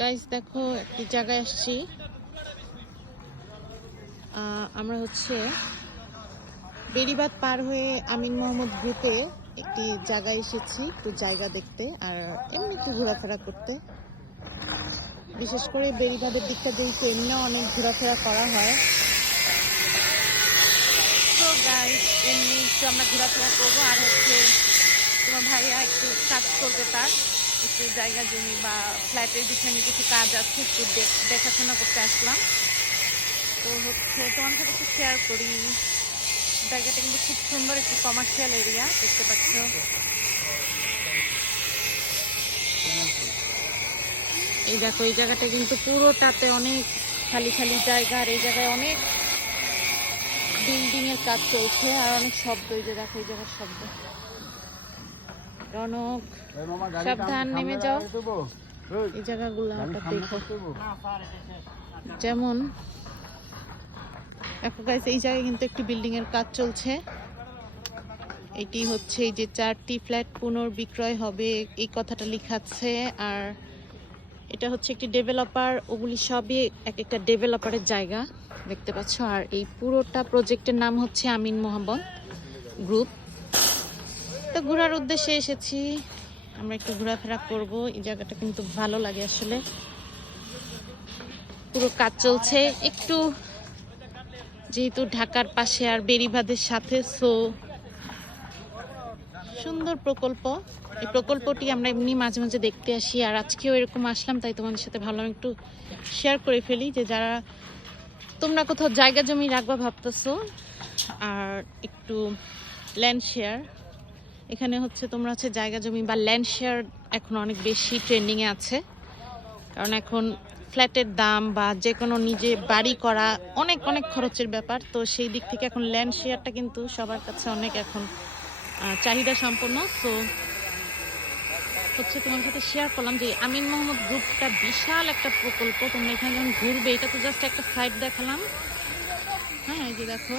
Guys দেখো, একটি জায়গায় আসছি। আমরা হচ্ছে বেড়িবাদ পার হয়ে আমিন মোহাম্মদ গ্রুপে একটি জায়গায় এসেছি, একটু জায়গা দেখতে আর এমনি একটু ঘোরাফেরা করতে। বিশেষ করে বেড়িবাদের দিকটা দিয়ে তো এমনিও অনেক ঘোরাফেরা করা হয়। তো গাইস এমনি একটু আমরা ঘোরাফেরা করব আর হচ্ছে তোমার ভাইয়া একটু কাজ করবে তার। একটু জায়গা, জমি বা ফ্ল্যাটের বিষয়ে কিছু কাজ আছে, একটু দেখাশোনা করতে আসলাম। তো হচ্ছে তোমার সাথে একটু শেয়ার করি। জায়গাটা কিন্তু খুব সুন্দর, একটি কমার্শিয়াল এরিয়া দেখতে পাচ্ছ। এই দেখো, এই জায়গাটা কিন্তু পুরোটাতে অনেক খালি খালি জায়গা, আর এই জায়গায় অনেক বিল্ডিং এর কাজ চলছে, আর অনেক শব্দ, এই যে দেখো, এই জায়গার শব্দ। রনক সাবধান নেমে যাও। এই জায়গাগুলো হঠাৎ দেখো যেমন দেখো গাইস এই জায়গায় কিন্তু একটি বিল্ডিং এর কাজ চলছে। এটি হচ্ছে এই যে চারটি ফ্ল্যাট পুনর্বিক্রয় হবে এই কথাটা লিখাচ্ছে। আর এটা হচ্ছে একটি ডেভেলপার ওগুলি সবই এক একটা ডেভেলপারের জায়গা দেখতে পাচ্ছ। আর এই পুরোটা প্রজেক্টের নাম হচ্ছে আমিন মোহাম্মদ গ্রুপ তো ঘোরার উদ্দেশ্যে এসেছি। আমরা একটু ঘোরাফেরা করব। এই জায়গাটা কিন্তু ভালো লাগে আসলে। পুরো কাজ চলছে। একটু যেহেতু ঢাকার পাশে আর বেরিবাদের সাথে সো সুন্দর প্রকল্প। এই প্রকল্পটি আমরা এমনি মাঝে মাঝে দেখতে আসি। আর আজকেও এরকম আসলাম, তাই তোমাদের সাথে ভাবলাম একটু শেয়ার করে ফেলি যে যারা তোমরা কোথাও জায়গা জমি রাখবা ভাবতেছো, আর একটু ল্যান্ড শেয়ার এখানে হচ্ছে তোমরা হচ্ছে জায়গা জমি বা ল্যান্ড শেয়ার এখন অনেক বেশি ট্রেন্ডিংয়ে আছে। কারণ এখন ফ্ল্যাটের দাম বা যে কোনো নিজে বাড়ি করা অনেক অনেক খরচের ব্যাপার। তো সেই দিক থেকে এখন ল্যান্ড শেয়ারটা কিন্তু সবার কাছে অনেক এখন চাহিদা সম্পন্ন। তো হচ্ছে তোমার সাথে শেয়ার করলাম যে আমিন মোহাম্মদ গ্রুপটা বিশাল একটা প্রকল্প। তোমরা এখানে যখন ঘুরবে, এটা তো জাস্ট একটা সাইড দেখালাম। হ্যাঁ এই যে দেখো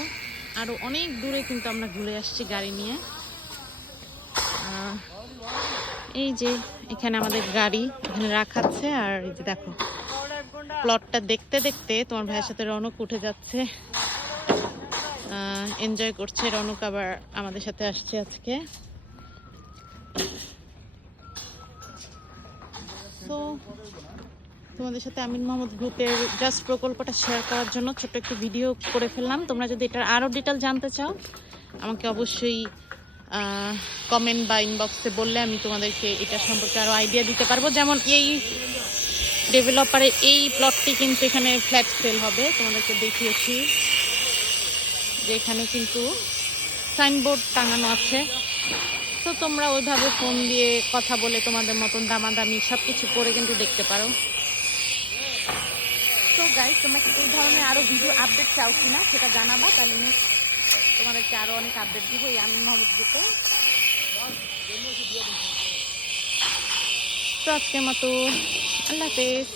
আরও অনেক দূরে কিন্তু আমরা ঘুরে আসছি গাড়ি নিয়ে। এই যে এখানে আমাদের গাড়ি এখানে রাখাচ্ছে, আর এই যে দেখো প্লটটা দেখতে দেখতে তোমার ভাইয়ের সাথে রনক উঠে যাচ্ছে। এনজয় করছে, রনক আবার আমাদের সাথে আসছে আজকে। তো তোমাদের সাথে আমিন মোহাম্মদ গ্রুপের জাস্ট প্রকল্পটা শেয়ার করার জন্য ছোট্ট একটু ভিডিও করে ফেললাম। তোমরা যদি এটার আরও ডিটেল জানতে চাও, আমাকে অবশ্যই কমেন্ট বা ইনবক্সে বললে আমি তোমাদেরকে এটা সম্পর্কে আরও আইডিয়া দিতে পারব। যেমন এই ডেভেলপারের এই প্লটটি কিন্তু এখানে ফ্ল্যাট সেল হবে, তোমাদেরকে দেখিয়েছি। যে এখানে কিন্তু সাইনবোর্ড টাঙানো আছে। তো তোমরা ওইভাবে ফোন দিয়ে কথা বলে তোমাদের মতন দামাদামি সব কিছু করে কিন্তু দেখতে পারো। তো গাইজ তোমরা কি এই ধরনের আরও ভিডিও আপডেট চাও কিনা সেটা জানাবা, তাহলে next তোমাদেরকে আরও অনেক আপডেট দিব এই আমিন মোহাম্মদ দিতে তো আজকের মতো আল্লাহ হাফেজ।